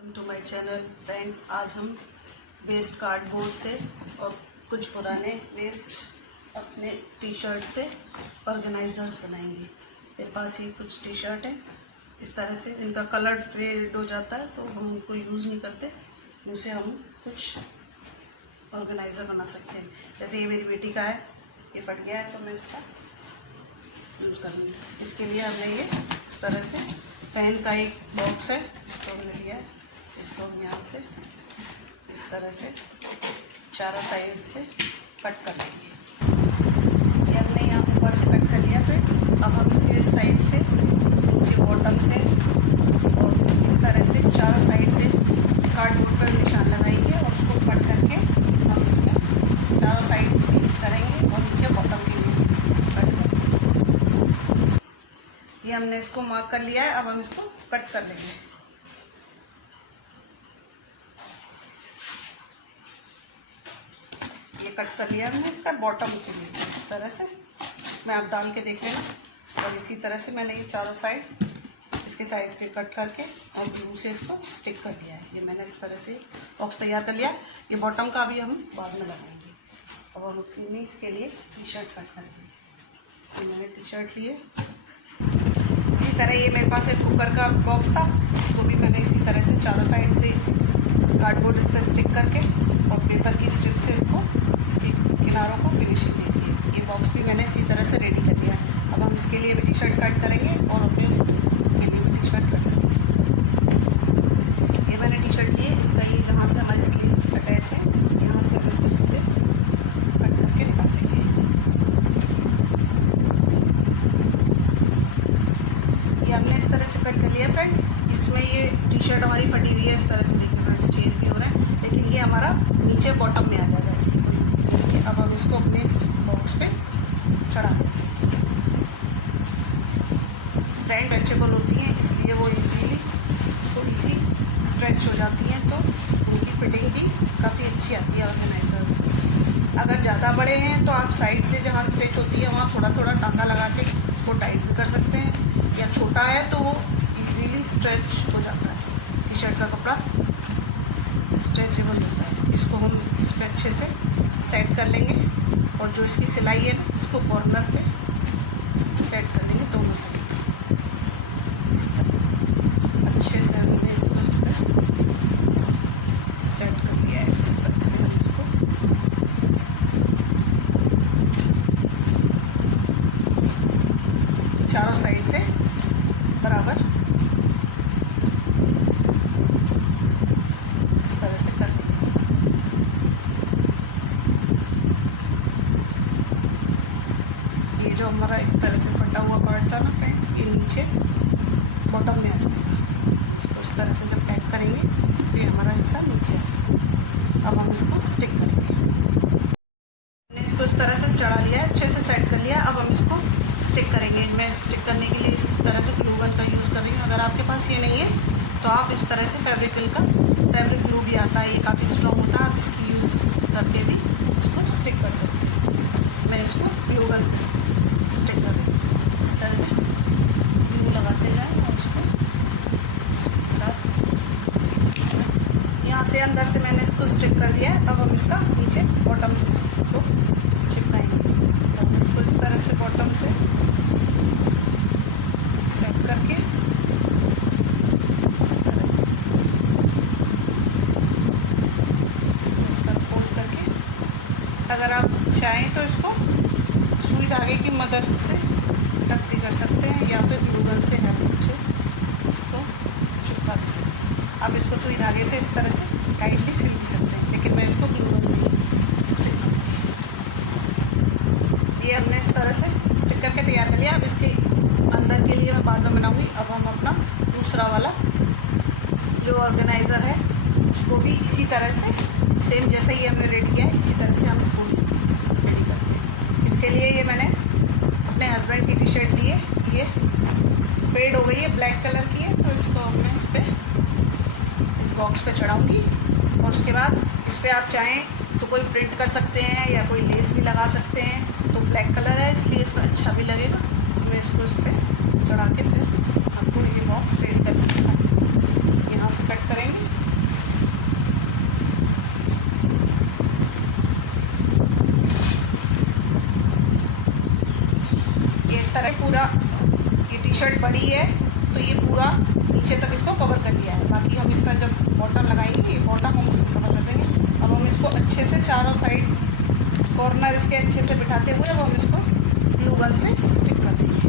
Welcome to my channel friends. आज हम waste cardboard से और कुछ पुराने वेस्ट अपने टी शर्ट से ऑर्गेनाइजर्स बनाएंगे। मेरे पास ये कुछ टी शर्ट है, इस तरह से इनका कलर फेड हो जाता है तो हम उनको यूज़ नहीं करते, उनसे हम कुछ ऑर्गेनाइज़र बना सकते हैं। जैसे ये मेरी बेटी का है, ये फट गया है तो मैं इसका यूज़ करूँगी। इसके लिए हमने ये इस तरह से पेन का एक बॉक्स है, इसको हमने लिया है। इसको हम यहाँ से इस तरह से चारों साइड से कट कर लेंगे। ये हमने यहाँ ऊपर से कट कर लिया फ्रेंड्स। अब हम इसके साइड से नीचे बॉटम से और इस तरह से चारों साइड से कार्डबोर्ड पर निशान लगाएंगे और उसको कट करके हम इसमें चारों साइड फिक्स करेंगे और नीचे बॉटम के लिए कट करेंगे। ये हमने इसको मार्क कर लिया है, अब हम इसको कट कर लेंगे। ये कट कर लिया हमने इसका बॉटम के लिए इस तरह से, इसमें आप डाल के देख लेना। और इसी तरह से मैंने ये चारों साइड इसके साइड से कट करके और ग्लू से इसको स्टिक कर लिया है। ये मैंने इस तरह से बॉक्स तैयार कर लिया। ये बॉटम का भी हम बाद में लगाएंगे। अब हम अपनी इसके लिए टी शर्ट कट करेंगे। तो मैंने टी शर्ट लिए। इसी तरह ये मेरे पास एक कुकर का बॉक्स था, इसको भी मैंने इसी तरह से चारों साइड से कार्डबोर्ड इस पर स्टिक करके और पेपर की स्ट्रिप से इसको इसके किनारों को फिनिशिंग दे दी है। ये बॉक्स भी मैंने इसी तरह से रेडी कर लिया है। अब हम इसके लिए भी टी शर्ट कट करेंगे और अपने उसके लिए भी टी शर्ट कट करेंगे। ये मैंने टी शर्ट ली है, इसका ये जहाँ से हमारी स्लीव्स अटैच है यहाँ से हम इसको सीधे कट करके निकाल लेंगे। ये हमने इस तरह से कट कर लिया फ्रेंड्स। इसमें ये टी शर्ट हमारी फटी हुई है, इस तरह से देखिए फ्रेंड्स, चेंज भी हो रहा है, लेकिन ये हमारा नीचे बॉटम में आ जाएगा इसकी कोई। अब हम इसको अपने इस बॉक्स पे चढ़ा देंगे। फ्रेंड वेजिटेबल होती हैं इसलिए वो इजीली थोड़ी सी स्ट्रेच हो जाती हैं, तो उनकी फिटिंग भी काफ़ी अच्छी आती है ऑर्गेनाइजर्स। अगर ज़्यादा बड़े हैं तो आप साइड से जहाँ स्ट्रेच होती है वहाँ थोड़ा थोड़ा टाँका लगा के उसको टाइट भी कर सकते हैं, या छोटा है तो वो इजीली स्ट्रेच हो जाता है। टी शर्ट का कपड़ा स्ट्रेचेबल होता है। इसको हम इस पर अच्छे से सेट कर लेंगे और जो इसकी सिलाई है ना, इसको कॉर्नर पे सेट कर लेंगे दोनों साइड। इस तरह अच्छे से हमने इसको इस पर सेट कर दिया है। इस तरह से हम इसको चारों साइड से बराबर इस तरह से कर देंगे उसको। ये जो हमारा इस तरह से फटा हुआ पार्ट था ना फ्रेंड्स, ये नीचे बॉटम में आ जाएगा। इसको इस तरह से जब पैक करेंगे तो ये हमारा हिस्सा नीचे आ जाएगा। अब हम इसको स्टिक करेंगे। हमने इसको इस तरह से चढ़ा लिया है, अच्छे से सेट कर लिया। अब हम इसको स्टिक करेंगे। मैं स्टिक करने के लिए इस तरह से ग्लू गन का यूज़ कर रही हूँ। अगर आपके पास ये नहीं है तो आप इस तरह से फैब्रिक ग्लू भी आता है, ये काफ़ी स्ट्रॉन्ग होता है, आप इसकी यूज़ करके भी इसको स्टिक कर सकते हैं। मैं इसको ग्लू गन से स्टिक कर रही हूँ। इस तरह से ग्लू लगाते जाएं और इसको इसके साथ यहाँ से अंदर से मैंने इसको स्टिक कर दिया है। अब हम इसका नीचे बॉटम से इसको चिपकाएंगे। तो हम इसको इस तरह से बॉटम से सेट करके इस तरह इसको इस तरह फोल्ड करके, अगर आप चाहें तो इसको सुई धागे की मदद से टक भी कर सकते हैं या फिर ग्लू गन से हेल्प से इसको चिपका भी सकते हैं। आप इसको सुई धागे से इस तरह से टाइटली सिल भी सकते हैं, लेकिन मैं इसको ग्लू गन से स्टिक करूँगी। ये हमने इस तरह से स्टिक करके तैयार कर लिया। अब इसके अंदर के लिए मैं बाद में बनाऊँगी। अब हम अपना दूसरा वाला जो ऑर्गेनाइज़र है उसको भी इसी तरह से सेम जैसे ही हमने रेडी किया है, इसी तरह से हम इसको भी रेडी करते हैं। इसके लिए ये मैंने अपने हस्बैंड की टी शर्ट ली है, ये फेड हो गई है, ब्लैक कलर की है, तो इसको अब मैं इस पर इस बॉक्स पे चढ़ाऊँगी। और उसके बाद इस पर आप चाहें तो कोई प्रिंट कर सकते हैं या कोई लेस भी लगा सकते हैं। तो ब्लैक कलर है इसलिए इसमें अच्छा भी लगेगा। तो मैं इसको इस पर चढ़ा के फिर आपको ये बॉक्स रेडी करके दिखाती हूँ। यहाँ से कट करेंगे। ये इस तरह पूरा, ये टी शर्ट बड़ी है तो ये पूरा नीचे तक इसको कवर कर लिया है। बाकी हम इसका जब बॉटम लगाएंगे, ये बॉटम हम उसको कवर कर देंगे। अब हम इसको अच्छे से चारों साइड कॉर्नर इसके अच्छे से बिठाते हुए अब हम इसको ग्लू गन से स्टिक कर देंगे,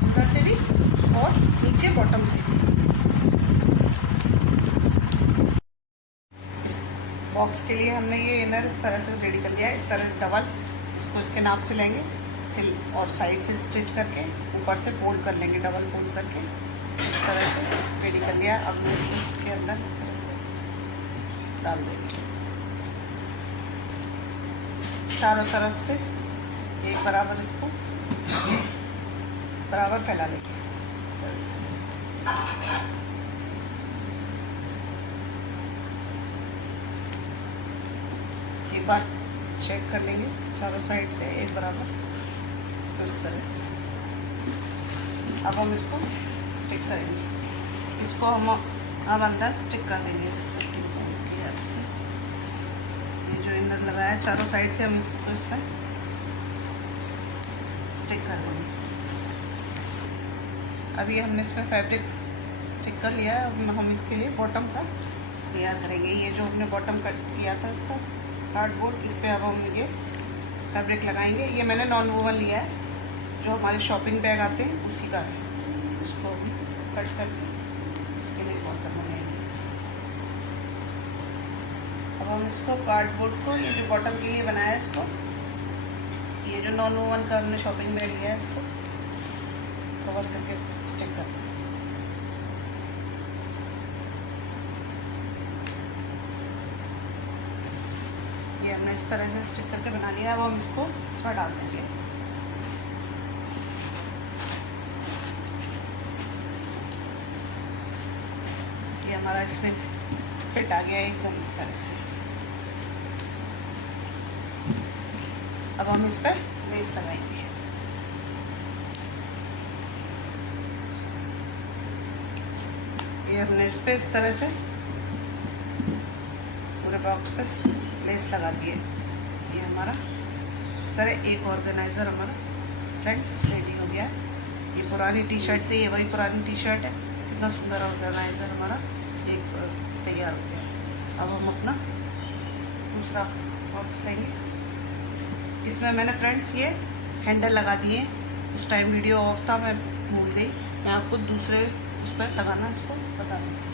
अंदर से भी और नीचे बॉटम से भी। इस बॉक्स के लिए हमने ये इनर इस तरह से रेडी कर लिया है। इस तरह डबल इसको इसके नाप से लेंगे और साइड से स्टिच करके ऊपर से फोल्ड कर लेंगे, डबल फोल्ड करके इस तरह से रेडी कर लिया। अब मैं इसको इसके अंदर इस तरह से डाल देंगे, चारों तरफ से एक बराबर इसको बराबर फैला लेंगे इस तरह से। एक बार चेक कर लेंगे चारों साइड से एक बराबर इसको इस तरह। अब हम इसको स्टिक करेंगे, इसको हम अब अंदर स्टिक कर देंगे इस की हेल्प से। ये जो इनर लगाया चारों साइड से हम इसको इसमें स्टिक कर देंगे। अभी हमने इसमें फैब्रिक स्टिक कर लिया है। अब हम इसके लिए बॉटम का तैयार करेंगे। ये जो हमने बॉटम कट किया था इसका कार्डबोर्ड, इस पर अब हम ये फैब्रिक लगाएंगे। ये मैंने नॉन वोवन लिया है, जो हमारे शॉपिंग बैग आते हैं उसी का है। उसको कट करके इसके लिए बॉटम बनाएंगे। अब हम इसको कार्डबोर्ड को, ये जो बॉटम के लिए बनाया है इसको, ये जो नॉन वोवन का हमने शॉपिंग बैग लिया है इससे कवर करके स्टिक कर देंगे। ये हमने इस तरह से स्टिक करके बना लिया। अब हम इसको इसमें डाल देंगे। ये हमारा इसमें फिट आ गया एकदम इस तरह से। अब हम इस पर लेस लगाएंगे। ये हमने इस पे इस तरह से पूरे बॉक्स पे लेस लगा दी है। ये हमारा इस तरह एक ऑर्गेनाइज़र हमारा फ्रेंड्स रेडी हो गया है। ये पुरानी टी शर्ट से, ये वही पुरानी टी शर्ट है। कितना सुंदर ऑर्गेनाइज़र हमारा एक तैयार हो गया है। अब हम अपना दूसरा बॉक्स लेंगे। इसमें मैंने फ्रेंड्स ये हैंडल लगा दिए। उस टाइम वीडियो ऑफ था, मैं भूल गई। मैं आपको दूसरे उस पर लगाना इसको बता देती हूँ।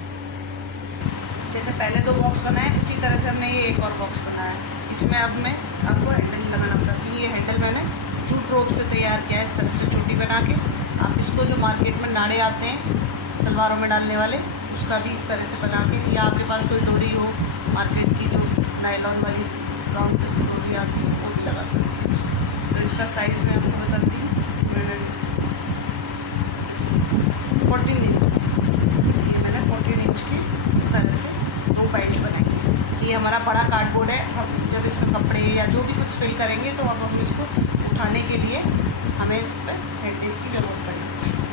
जैसे पहले 2 बॉक्स बनाए उसी तरह से हमने ये एक और बॉक्स बनाया है। इसमें अब मैं आपको हैंडल लगाना बताती हूँ। ये हैंडल मैंने जूट रोप से तैयार किया है, इस तरह से चोटी बना के। आप इसको जो मार्केट में नाड़े आते हैं सलवारों में डालने वाले, उसका भी इस तरह से बना के, या आपके पास कोई डोरी हो मार्केट की जो नायलॉन वाली ब्राउन की डोरी आती है वो भी लगा सकते हैं। तो इसका साइज़ मैं आपको बताती हूँ। मैंने 14 इंच, ये मैंने 14 इंच की इस तरह से 2 पैड बनाएंगे। ये हमारा बड़ा कार्डबोर्ड है। हम जब इसमें कपड़े या जो भी कुछ फिल करेंगे तो अब हम इसको उठाने के लिए हमें इस पर हैंडल की ज़रूरत पड़ेगी।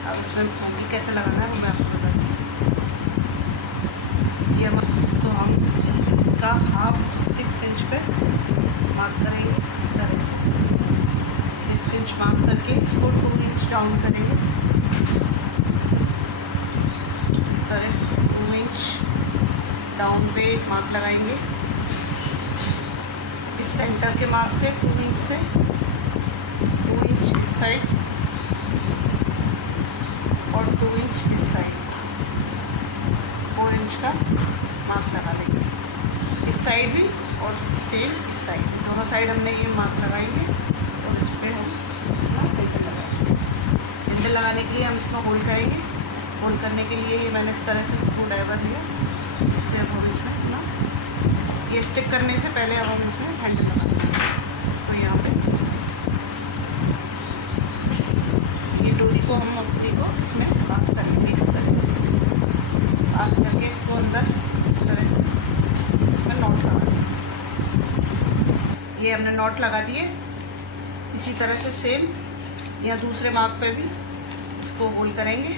अब इसमें हैंडल कैसे लगाना है वो मैं आपको बताती हूँ। ये तो हम इसका हाफ 6 इंच पे मार्क करेंगे इस तरह से। 6 इंच मार्क करके इसको 2 इंच डाउन करेंगे इस तरह। 2 इंच डाउन पे मार्क लगाएंगे। इस सेंटर के मार्क से 2 इंच से 2 इंच इस साइड और 2 इंच इस साइड, 4 इंच का मार्क लगा लेंगे। इस साइड भी और सेम इस साइड, दोनों साइड हमने ये मार्क लगाएंगे और इस पर हम हैंडल लगाएंगे। हैंडल लगाने के लिए हम इसको होल्ड करेंगे। होल्ड करने के लिए ये मैंने इस तरह से स्क्रू ड्राइवर लिया, इससे अब हम इसमें ना ये स्टिक करने से पहले अब हम इसमें हैंडल लगा देंगे। इसको यहाँ पे ये डोरी को हम अपनी को इसमें पास करेंगे इस तरह से। पास करके इसको अंदर इस तरह से इसमें नॉट लगा देंगे। ये हमने नॉट लगा दिए। इसी तरह से सेम या दूसरे मार्क पे भी इसको होल्ड करेंगे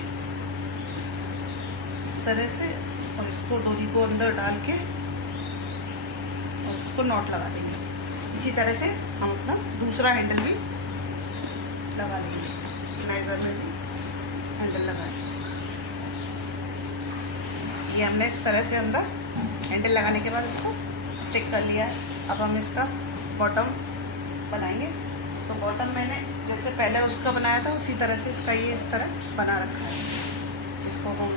इस तरह से और इसको डोरी को अंदर डाल के और इसको नॉट लगा देंगे। इसी तरह से हम अपना दूसरा हैंडल भी लगा लेंगे, ऑर्गेनाइजर में भी हैंडल लगाएंगे। ये हमने इस तरह से अंदर हैंडल लगाने के बाद इसको स्टिक कर लिया है। अब हम इसका बॉटम बनाएंगे। तो बॉटम मैंने जैसे पहले उसका बनाया था उसी तरह से इसका ये इस तरह बना रखा है। इसको हम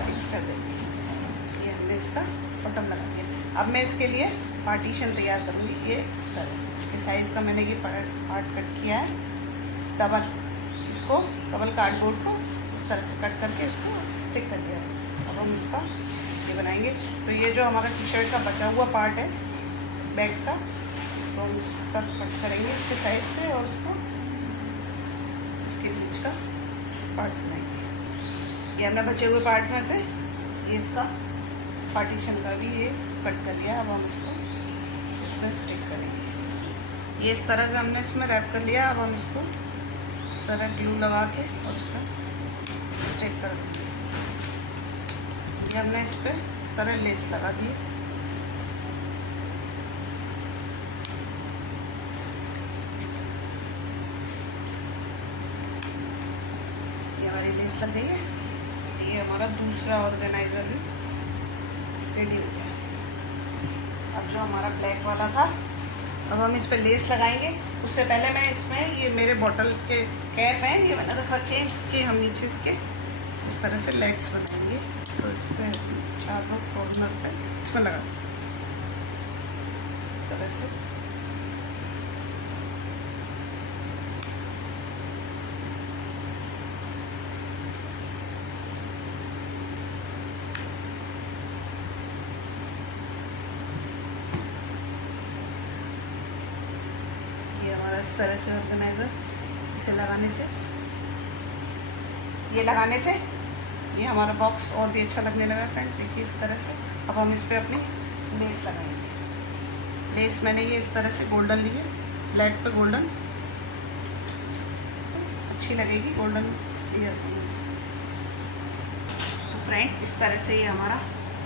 फिक्स कर देंगे। ये हमने इसका बॉटम लगा दिया। अब मैं इसके लिए पार्टीशन तैयार करूँगी। ये इस तरह से इसके साइज़ का मैंने ये पार्ट कट किया है डबल। इसको डबल कार्डबोर्ड को इस तरह से कट करके इसको स्टिक कर दिया है। अब हम इसका ये बनाएंगे। तो ये जो हमारा टी शर्ट का बचा हुआ पार्ट है बैक का, इसको हम इस तक कट करेंगे इसके साइज से और इसको इसके बीच का पार्ट बनाएंगे। ये हमने बचे हुए पार्ट में से ये इसका पार्टीशन का भी ये कट कर लिया। अब हम इसको इसमें स्टिक करेंगे। ये इस तरह से हमने इसमें रैप कर लिया। अब हम इसको इस तरह ग्लू लगा के और इसमें स्टिक कर देंगे। ये हमने इस पर इस तरह लेस लगा दी। ये हमारी लेस लग गई है। ये हमारा दूसरा ऑर्गेनाइजर भी रेडी हो गया। अब जो हमारा ब्लैक वाला था, अब हम इस पर लेस लगाएंगे। उससे पहले मैं इसमें ये मेरे बॉटल के कैप हैं, ये मैंने रख रखे हैं। इसके हम नीचे इसके इस तरह से लेग्स बनाएंगे। तो इसमें चारों कॉर्नर पे इसमें लगा इस तरह से। ये हमारा इस तरह से ऑर्गेनाइजर, इसे लगाने से ये हमारा बॉक्स और भी अच्छा लगने लगा फ्रेंड्स। देखिए इस तरह से। अब हम इस पर अपनी लेस लगाएंगे। लेस मैंने ये इस तरह से गोल्डन ली है, ब्लैक पे गोल्डन अच्छी लगेगी, गोल्डन इसलिए। तो फ्रेंड्स इस तरह से ये हमारा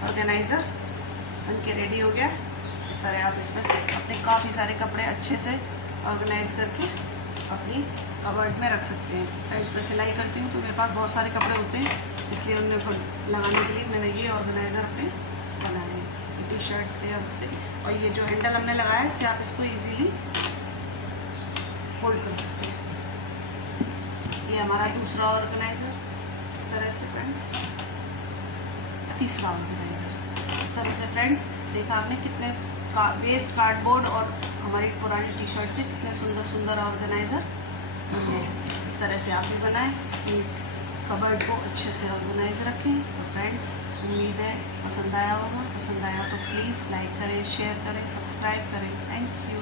ऑर्गेनाइज़र बन के रेडी हो गया। इस तरह आप इसमें अपने काफ़ी सारे कपड़े अच्छे से ऑर्गेनाइज करके अपनी कबर्ड में रख सकते हैं। फ्रेंड्स मैं सिलाई करती हूँ तो मेरे पास बहुत सारे कपड़े होते हैं, इसलिए उन्हें लगाने के लिए मैंने ये ऑर्गेनाइज़र अपने बनाए हैं टी शर्ट से और उससे। और ये जो हैंडल हमने लगाया है इससे आप इसको इजीली होल्ड कर सकते हैं। ये हमारा दूसरा ऑर्गेनाइज़र इस तरह से फ्रेंड्स। तीसरा ऑर्गेनाइज़र इस तरह से फ्रेंड्स। देखा आपने कितने वेस्ट कार्डबोर्ड और हमारी पुरानी टी शर्ट से कितने सुंदर सुंदर ऑर्गेनाइज़र बने हैं। इस तरह से आप भी बनाएं, कबर्ड को अच्छे से ऑर्गेनाइज रखें। तो फ्रेंड्स उम्मीद है पसंद आया होगा। पसंद आया तो प्लीज़ लाइक करें, शेयर करें, सब्सक्राइब करें। Thank you.